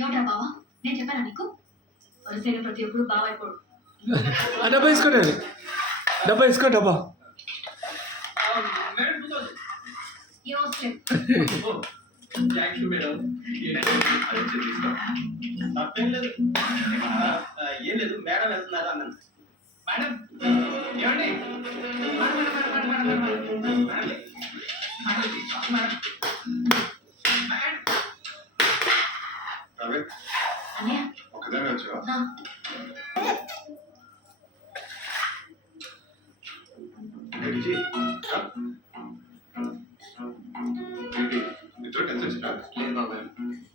ఏమిటా బావా, నేను చెప్పాను నీకు వరుసైన ప్రతి ఒక్కరు బావ అయిపోడు. డబ్బా వేసుకోండి, డబ్బా వేసుకోండి, డబ్బా ఏం లేదు మేడం వెళ్తున్నారు అన్నాను. మేడం ఏమండి ఒకదానే వచ్చావా? లేదు బాబాయ్,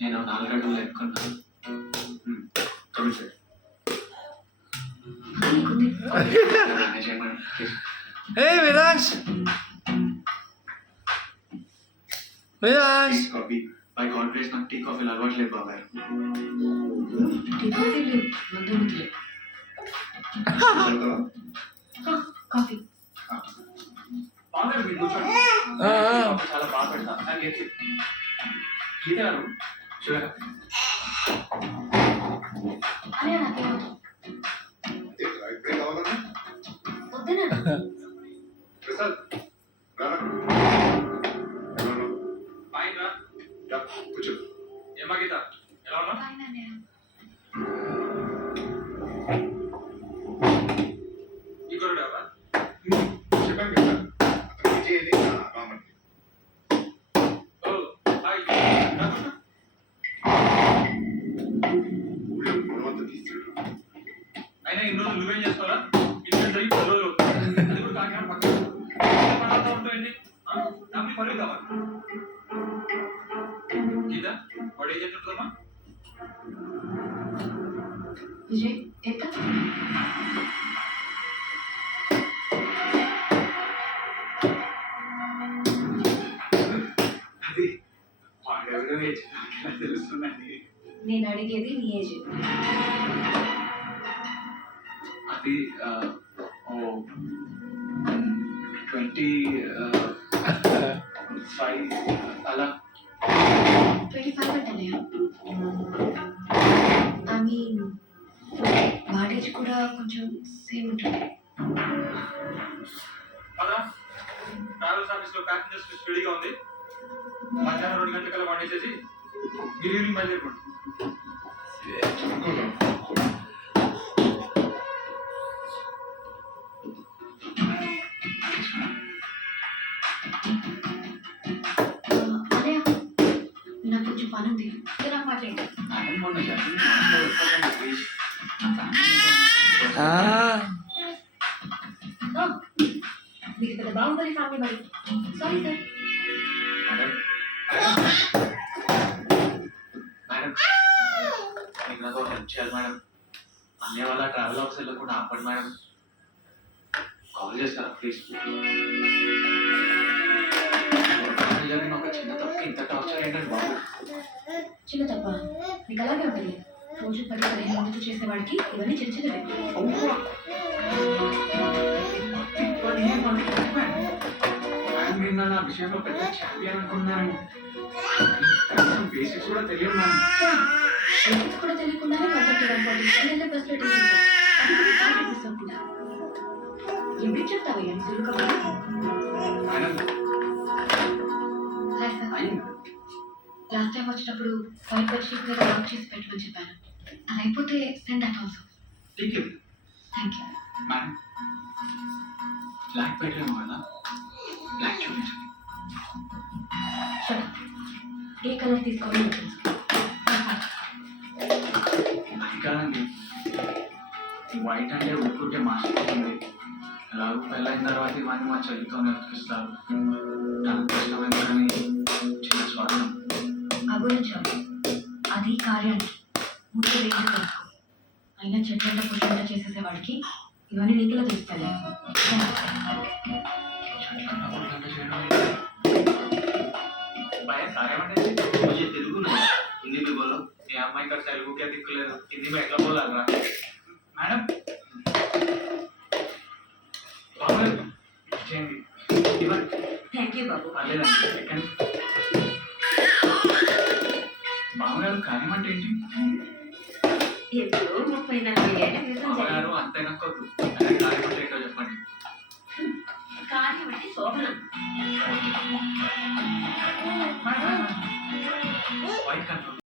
నేను 4 అడుగులు ఎక్కున్నాను. ఏ Viraj, Viraj by God grace నాకు టీ కాఫీలు అలవాట్లేదు బాబాయ్. కాఫీ బాబాయ్ మీరు కూర్చోండి, చాలా బాగా పెడతా. గీత గారు షుగర్ అనే వద్దనా ప్రసాద్ కూర్చో. ఏమా గీత ఎలా ఉన్నా? ఈ కొరడు ఎవరా? చెప్పాను కదా అతను విజయ్ అని నా రామని. ఊళ్ళో గుణవంతం తీస్తాడు. అయినా ఇన్ని రోజులు నువ్వేం చేసుకోవాలా? ఇంట్లో 10 రోజులు అది కూడా కాకినాడ పక్కన ఉంటాయండి. నాకు పర్లేదు కావాలి. గీత వాడు ఏం చెప్తుందమ్మా? విజయ్ ఎంత అది వాడెవరో ఏజ్ తెలుస్తుందండి. నేను అడిగేది నీ ఏజ్. అది 25 అలా. 25 అంటేనే ఐ మీన్ వాడేజ్ కూడా కొంచెం సేమ్ ఉంటుంది. పదా ట్రావెల్స్ ఆఫీస్ లో ప్యాసింజర్స్ లిస్ట్ రెడీగా ఉంది. మధ్యాహ్నం 2 గంటలకల్లా వండేసేసి మీరు ఈవినింగ్ బయలుదేరిపోండి. అదే నాకు కొంచెం పని ఉంది, నాకు మాట్లాడి. మీకు పెద్ద బాగుంటుంది ఫ్యామిలీ మరి. Sorry sir. మేడం మీకు నాకు హెల్ప్ చేయాలి మేడం. అన్నయ్య వాళ్ళ ట్రావెల్ ఆఫీసర్లో కూడా ఆపండి మేడం. కాల్ చేస్తారా ప్లీజ్? జరిగిన ఒక చిన్న తప్పుకి ఇంత టార్చర్ ఏంటండి బాబు? చిన్న తప్ప మీకు అలాగే ఉంటుంది. రోజు 10-15 మందితో చేసేవాడికి ఇవన్నీ చిన్న చిన్నవి. మీరు నా విషయంలో పెద్ద ఛాంపియన్ అనుకున్నాను. బేసిక్స్ కూడా తెలియదు మేడం. బేసిక్స్ కూడా తెలియకుండానే ఫెసిలిటీ ఏమిటి చెప్తావయ్యా సులుక? లాస్ట్ టైం వచ్చినప్పుడు వైట్ బెడ్షీట్ మీద వర్క్ చేసి పెట్టమని చెప్పాను. అది అయిపోతే send that also. Thank you madam. Black పెట్టలేము కదా, బ్లాక్ చూపించండి. ఏ కలర్ తీసుకోవాలి? అది కాదండి, వైట్ అంటే ఊరుకుంటే మార్చిపోతుంది. ఎలాగో పెళ్ళైన తర్వాత ఇవన్నీ మా చెల్లితో నేర్పిస్తారు. తనకు ఇష్టమైన కానీ చిన్న స్వార్థం. అగురించావు అది కార్యానికి ముఖ్య రేంజ్ తెలుసుకో. అయినా చెట్లంట పుట్లంట చేసేసేవాడికి ఇవన్నీ నీకులా తెలుస్తాయి. मुझे तेलुगु नहीं हिंदी में बोलो। ये अम्माई का तेलुगु क्या दिक्कत है? हिंदी में क्या बोला था मैडम? बाबू चेंज इवन थैंक यू बाबू. अले ना सेकंड బావగారు కార్యం అంటే ఏంటి? ఎప్పుడు 30-40 ఏళ్ళ క్రితం బావగారు అంత వెనక్కొద్దు. అదే కార్యం అంటే ఏంటో చెప్పండి. కార్యం అంటే శోభనం. White confirm